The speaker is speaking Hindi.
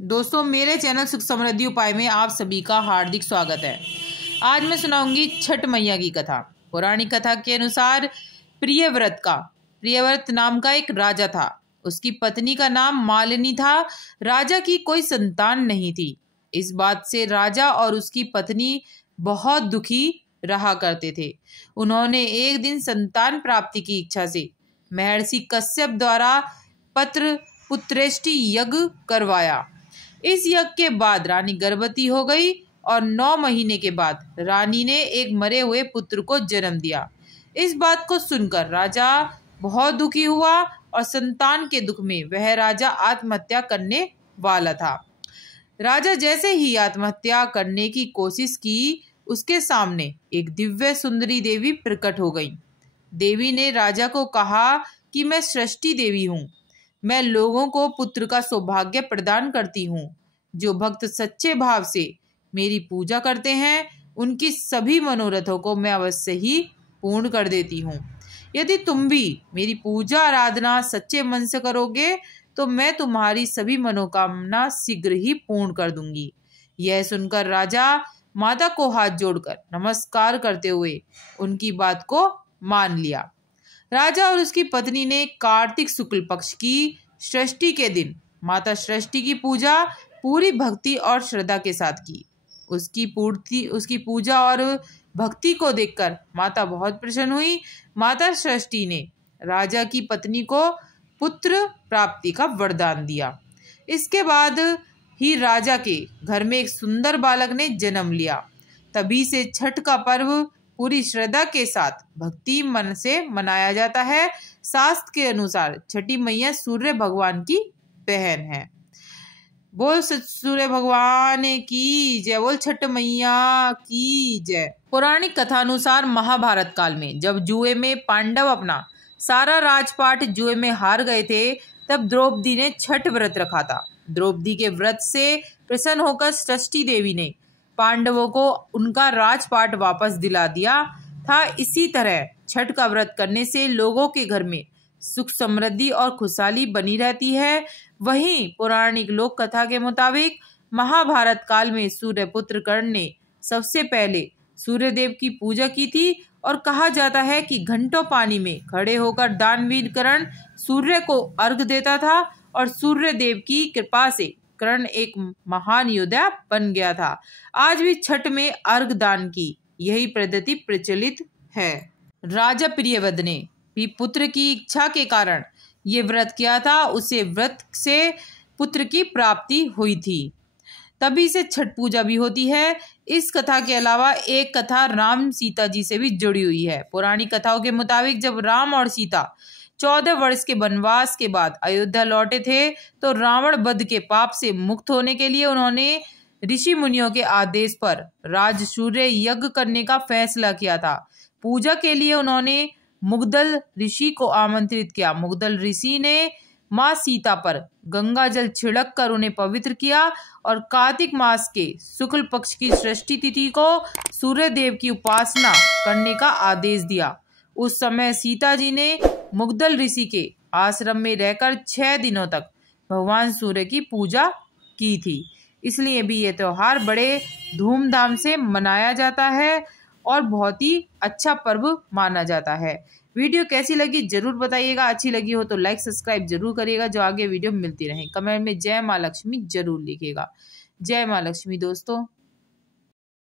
दोस्तों, मेरे चैनल सुख समृद्धि उपाय में आप सभी का हार्दिक स्वागत है। आज मैं सुनाऊंगी छठ मैया की कथा। पौराणिक कथा के अनुसार प्रियव्रत नाम का एक राजा था। उसकी पत्नी का नाम मालिनी था। राजा की कोई संतान नहीं थी। इस बात से राजा और उसकी पत्नी बहुत दुखी रहा करते थे। उन्होंने एक दिन संतान प्राप्ति की इच्छा से महर्षि कश्यप द्वारा पुत्रेष्टि यज्ञ करवाया। इस यज्ञ के बाद रानी गर्भवती हो गई और 9 महीने के बाद रानी ने एक मरे हुए पुत्र को जन्म दिया। इस बात को सुनकर राजा बहुत दुखी हुआ और संतान के दुख में वह राजा आत्महत्या करने वाला था। राजा जैसे ही आत्महत्या करने की कोशिश की, उसके सामने एक दिव्य सुंदरी देवी प्रकट हो गई। देवी ने राजा को कहा कि मैं सृष्टि देवी हूँ। मैं लोगों को पुत्र का सौभाग्य प्रदान करती हूँ। जो भक्त सच्चे भाव से मेरी पूजा करते हैं, उनकी सभी मनोरथों को मैं अवश्य ही पूर्ण कर देती हूँ। यदि तुम भी मेरी पूजा आराधना सच्चे मन से करोगे तो मैं तुम्हारी सभी मनोकामना शीघ्र ही पूर्ण कर दूंगी। यह सुनकर राजा माता को हाथ जोड़कर नमस्कार करते हुए उनकी बात को मान लिया। राजा और उसकी पत्नी ने कार्तिक शुक्ल पक्ष की षष्ठी के दिन माता सृष्टि की पूजा पूरी भक्ति और श्रद्धा के साथ की। उसकी पूजा और भक्ति को देखकर माता बहुत प्रसन्न हुई। माता सृष्टि ने राजा की पत्नी को पुत्र प्राप्ति का वरदान दिया। इसके बाद ही राजा के घर में एक सुंदर बालक ने जन्म लिया। तभी से छठ का पर्व पूरी श्रद्धा के साथ भक्ति मन से मनाया जाता है। शास्त्र के अनुसार छठी मैया सूर्य भगवान की बहन है। बोल सूर्य भगवान की जय, बोल छठ मैया की जय। पौराणिक कथानुसार महाभारत काल में जब जुए में पांडव अपना सारा राजपाट जुए में हार गए थे, तब द्रौपदी ने छठ व्रत रखा था। द्रौपदी के व्रत से प्रसन्न होकर षष्ठी देवी ने पांडवों को उनका राजपाट वापस दिला दिया था। इसी तरह छठ का व्रत करने से लोगों के घर में सुख समृद्धि और खुशहाली बनी रहती है। वहीं पौराणिक लोक कथा के मुताबिक महाभारत काल में सूर्यपुत्र कर्ण ने सबसे पहले सूर्य देव की पूजा की थी और कहा जाता है कि घंटों पानी में खड़े होकर दानवीर कर्ण सूर्य को अर्घ देता था और सूर्य देव की कृपा से कर्ण एक महान योद्धा बन गया था। आज भी छठ में अर्घ दान की यही पद्धति प्रचलित है। राजा प्रियव्रत ने भी पुत्र की इच्छा के कारण ये व्रत किया था। उसे व्रत से पुत्र की प्राप्ति हुई थी। तभी से छठ पूजा भी होती है। इस कथा के अलावा एक कथा राम सीता जी से भी जुड़ी हुई है। पौराणिक कथाओं के मुताबिक जब राम और सीता 14 वर्ष के वनवास के बाद अयोध्या लौटे थे, तो रावण वध के पाप से मुक्त होने के लिए उन्होंने ऋषि मुनियों के आदेश पर राजसूय यज्ञ करने का फैसला किया था। पूजा के लिए उन्होंने मुग्दल ऋषि को आमंत्रित किया। मुग्दल ऋषि ने माँ सीता पर गंगा जल छिड़क कर उन्हें पवित्र किया और कार्तिक मास के शुक्ल पक्ष की षष्ठी तिथि को सूर्य देव की उपासना करने का आदेश दिया। उस समय सीता जी ने मुग्दल ऋषि के आश्रम में रहकर 6 दिनों तक भगवान सूर्य की पूजा की थी। इसलिए भी ये त्योहार बड़े धूमधाम से मनाया जाता है और बहुत ही अच्छा पर्व माना जाता है। वीडियो कैसी लगी जरूर बताइएगा। अच्छी लगी हो तो लाइक सब्सक्राइब जरूर करिएगा, जो आगे वीडियो मिलती रहे। कमेंट में जय माँ लक्ष्मी जरूर लिखिएगा। जय माँ लक्ष्मी दोस्तों।